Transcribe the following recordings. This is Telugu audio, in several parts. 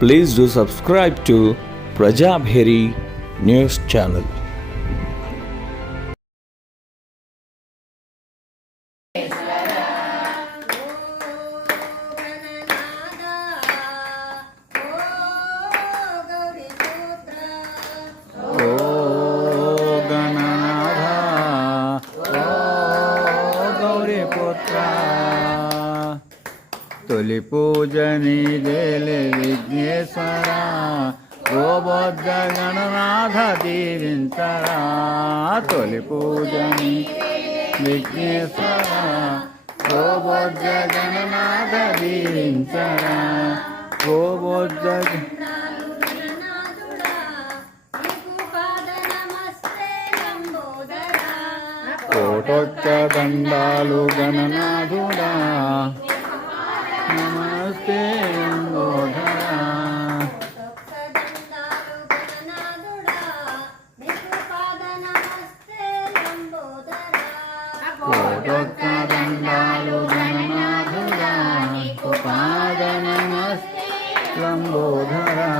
Please do subscribe to Prajabheri News Channel. తొలి పూజని దేలే విఘ్నేశ్వరా ఓ బొజ్జ గణనాథ దీవించరా తొలి పూజని విఘ్నేశ్వరా ఓ బొజ్జ గణనాథ దీవించరా ఓ బొజ్జ కోటొక్క దండాలు గణనాథుడా నమస్తే లంబోదరా కోటొక్క దండాలు గణనాథుడా పాద నమస్తే లంబోదరా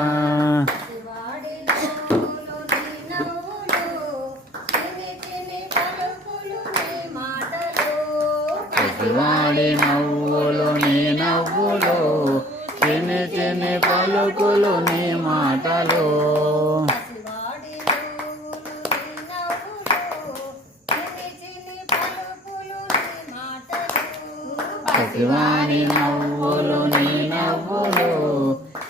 వాడి నవ్వులు నీ నవ్వులు చిన్ని చిన్ని పలుకులు నీ మాటలు పసివాడి నవ్వులు నీ నవ్వులు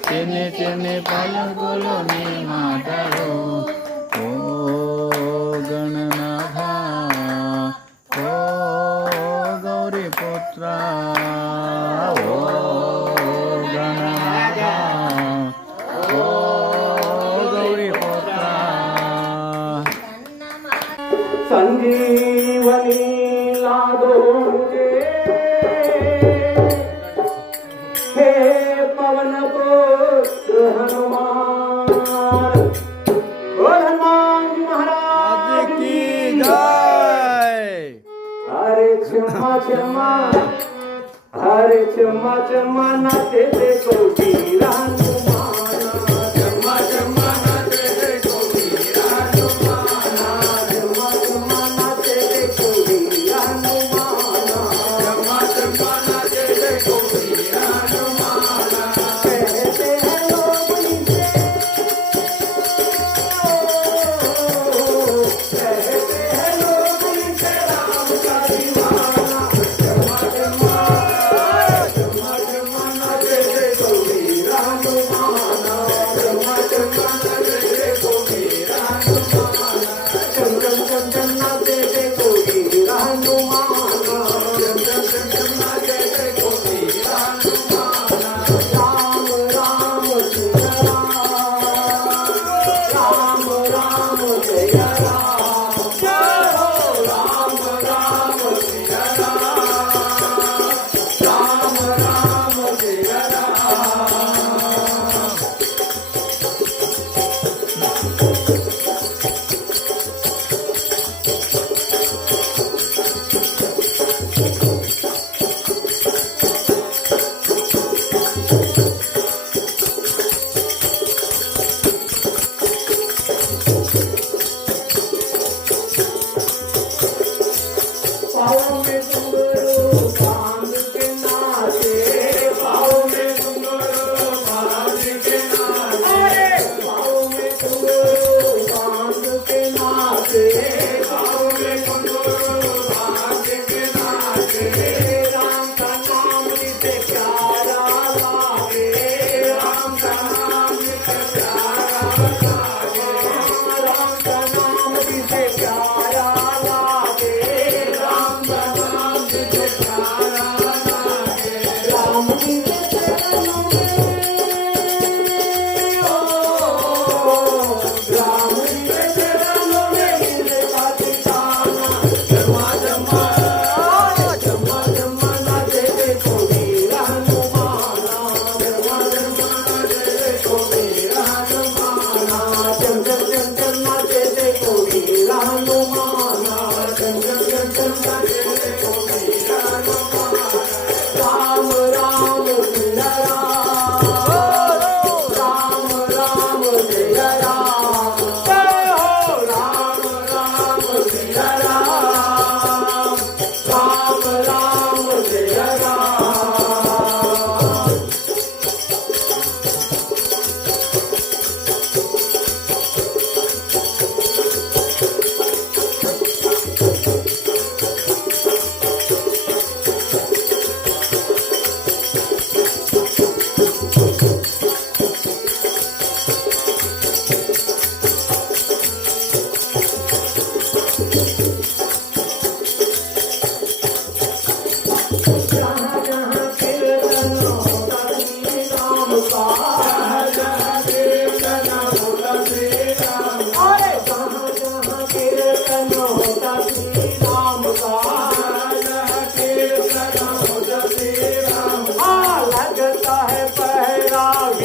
చిన్ని చిన్ని పలుకులు నీ మాటలు ఓ గణనాథ ఓ పుత్ర ఓ గణనాథ ఓ గౌరీ పుత్ర సంజీవని లాదో हे पवन पुत्र हनुमान महाराज की जय हरे क्षमा क्षमा हरे क्षमा क्षमा नाचे देखो वीरा हनुमाना क्षमा क्षमा नाचे देखो वीरा हनुमाना क्षमा क्षमा नाचे देखो वीरा हनुमाना क्षमा क्षमा नाचे देखो वीरा हनुमाना कहते हैं लोग मुझसे कहते हैं लोग मुझसे राम का दीवाना क्षमा क्षमा क्षमा क्षमा नाचे देखो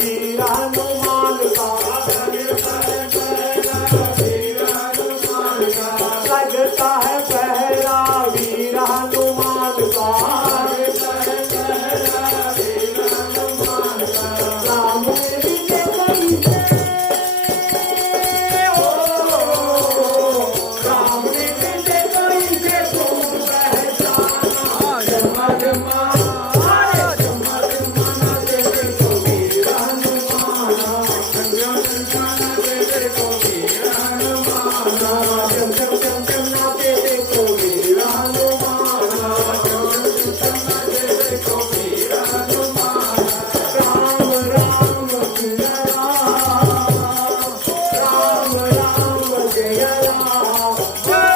वीर हनुमान का लगता है पहरा वीर हनुमान का राम ने विजय करी हो राम ने विजय करी से तुम पहचाना जमा जमा जमा जमा नाचे देखो वीर हनुमान देखो वीर हनुमान जम जम जम जम नाचे देखो वीर हनुमान देखो वीर हनुमान राम राम जय राम राम जय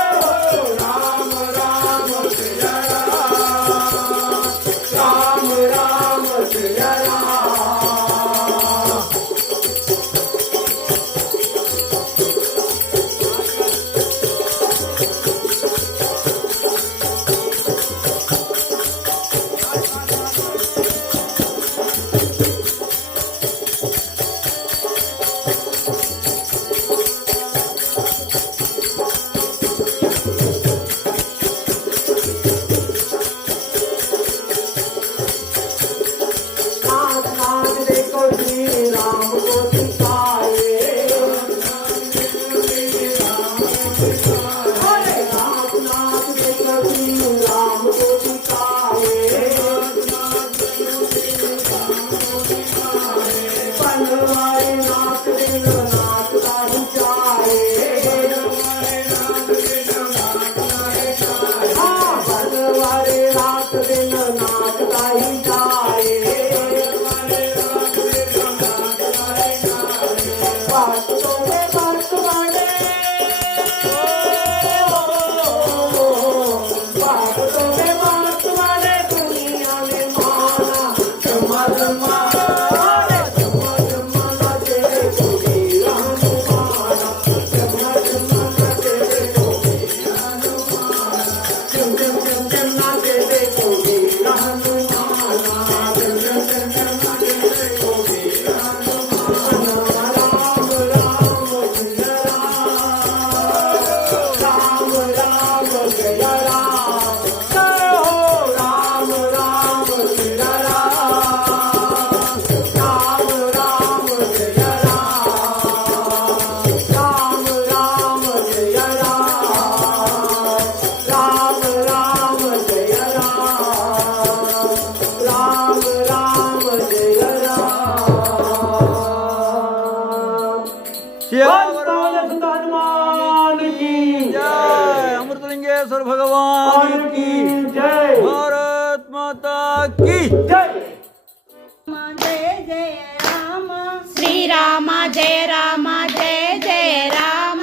राम राम राम जय राम राम जय राम नाथ नाथ देखो श्री राम को सिखाए अरे नाथ नाथ देखो श्री राम को सिखाए बनवाए नाथ दिन नाथ का ही चाहे हाँ बनवाए रात दिन नाथ का ही चाहे बातों में बात बने बातों में बात बने दुनिया में माना जमा जमा जमा जमा नाचे देखो वीर हनुमान जमा जमा नाचे देखो वीर हनुमान जम जम जम जम नाचे देखो वीर हनुमान जम जम जम जम नाचे देखो वीर हनुमान राम राम जय राम राम जय राम जय हो राम राम जय राम राम जय राम राम जय राम राम जय राम राम जय राम हनुमान की जय अमृतलिंगेश्वर भगवान की जय भारत माता की जय जय जय राम श्री राम जय राम जय जय राम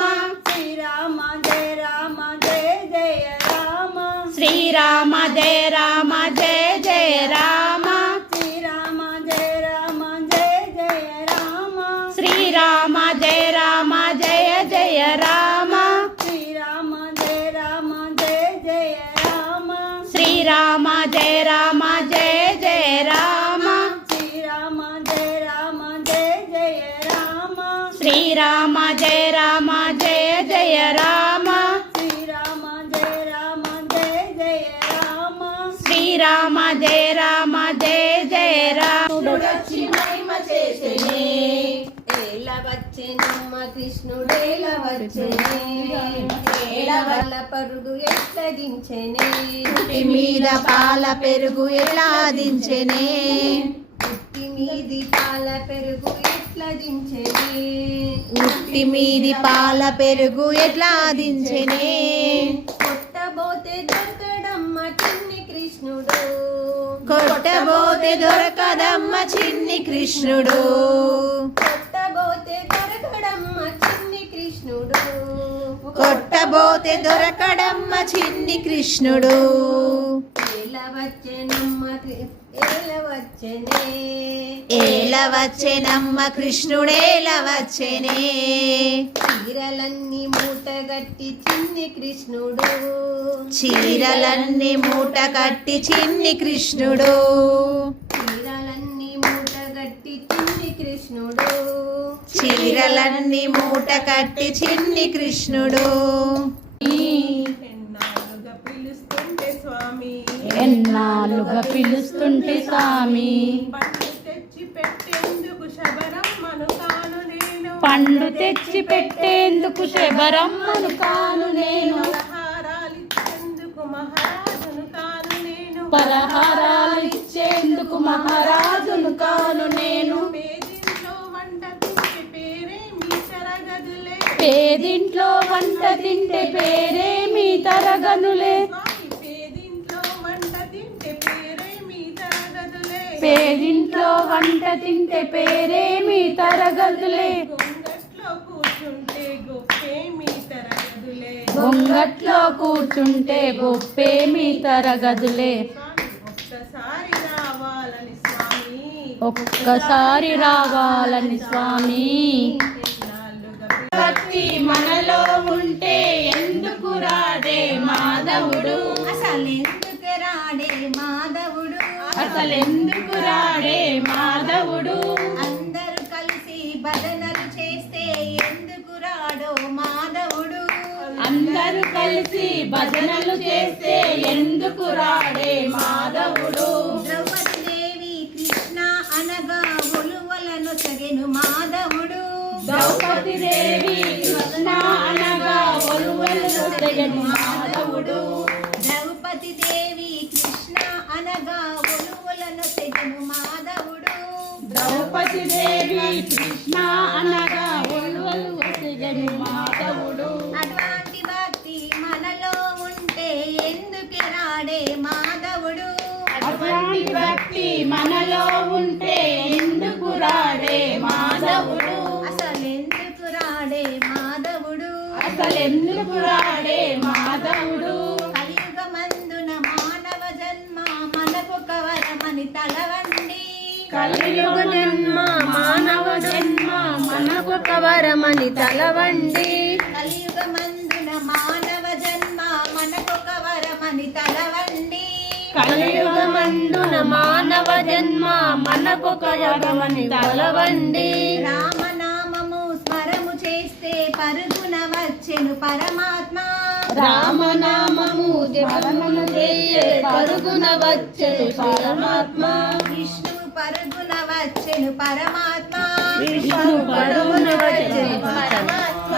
श्री राम जय राम जय जय राम श्री राम जय राम जय जय राम श्री राम जय राम जय जय राम श्री राम जय राम जय जय राम श्री राम जय राम जय जय राम श्री राम जय राम जय जय राम श्री राम जय राम जय जय राम श्री राम जय राम जय जय राम श्री राम जय राम जय जय राम श्री राम जय राम जय जय राम కృష్ణుడొచ్చి మహిమ చేసెనే ఏల వచ్చెనమ్మ కృష్ణుడేల వచ్చెనే ఏల వల్ల పరుగు ఎట్ల దించెనే పుట్టి మీద పాల పెరుగు ఎలా దించెనే పుట్టి మీది పాల పెరుగు ఎట్ల దించెనే ఉట్టి మీది పాల పెరుగు ఎట్లా దించెనే కొట్టబోతే దొరకడమ్మ చిన్ని కృష్ణుడు కొట్టబోతే దొరకదమ్మ చిన్ని కృష్ణుడు కొట్టబోతే దొరకడమ్మ చిన్ని కృష్ణుడు కొట్టబోతే దొరకడమ్మ చిన్ని కృష్ణుడు ఏల వచ్చెనమ్మ ఏల వచ్చెనే ఏల వచ్చెనమ్మ కృష్ణుడేల వచ్చెనే చీరలన్నీ మూటగట్టి చిన్ని కృష్ణుడు చీరలన్నీ మూట కట్టి చిన్ని కృష్ణుడు చీరలన్నీ మూటగట్టి కట్టి చిన్ని కృష్ణుడు చీరలన్నీ మూట కట్టి చిన్ని కృష్ణుడు ఎన్నాళ్ళుగా పిలుస్తుంటే స్వామి ఎన్నాళ్ళుగా పిలుస్తుంటే స్వామి పండు తెచ్చి పెట్టేందుకు శబరమ్మను కాను నేను పండు తెచ్చి పెట్టేందుకు శబరమ్మను కాను నేను పలహారాలిచ్చేందుకు మహారాజును కాను నేను పలహారాలు ఇచ్చేందుకు మహారాజును కాను నేను పేదింట్లో వంట తింటే పేరే మీ తరగదులే పేదింట్లో వంట తింటే పేరే మీ తరగదులే పేదింట్లో వంట తింటే పేరే మీ తరగదులే గొంగట్లో కూర్చుంటే గొప్పే మీ తరగదులే గొంగట్లో కూర్చుంటే గొప్పే మీ తరగదులే ఒక్కసారి రావాలని స్వామి ఒక్కసారి రావాలని స్వామి భక్తి మనలో ఉంటే ఎందుకు రాడే మాధవుడు అసలెందుకు రాడే మాధవుడు అసలెందుకు రాడే మాధవుడు అందరూ కలిసి భజనలు చేస్తే ఎందుకు రాడో మాధవుడు అందరూ కలిసి భజనలు చేస్తే ఎందుకు రాడే మాధవుడు ద్రౌపది దేవి కృష్ణ అనగా ఒలువలను సగెను మాధవుడు ద్రౌపది దేవి కృష్ణ అనగా ఒలువలను తెగను మాధవుడు ద్రౌపది దేవి కృష్ణ అనగా ఒలువలను తెగెను మాధవుడు ద్రౌపది దేవి కృష్ణ అనగా ఒలువలు తెగను మాధవుడు అటువంటి భక్తి మనలో ఉంటే ఎందుకు రాడే మాధవుడు అటువంటి భక్తి మనలో ఉంటే ఎందుకు రాడే మాధవుడు అసలెందుకు రాడే మాధవుడు అసలెందుకు రాడే మాధవుడు కలియుగమందున మానవ జన్మ మనకొక వరమని తలవండి కలియుగ జన్మ మానవ జన్మ మనకొక వరమని తలవండి కలియుగమందున మానవ జన్మ మనకొక వరమని తలవండి కలియుగమందున మానవ జన్మ మనకొక వరమని తలవండి రామనామము స్మరము చేస్తే పరుగున వచ్చెను పరమాత్మ రామనామము జపమును చేయ పరుగున వచ్చెను పరమాత్మ విష్ణువు పరుగున వచ్చెను పరమాత్మ విష్ణు పరుగున వచ్చెను పరమాత్మ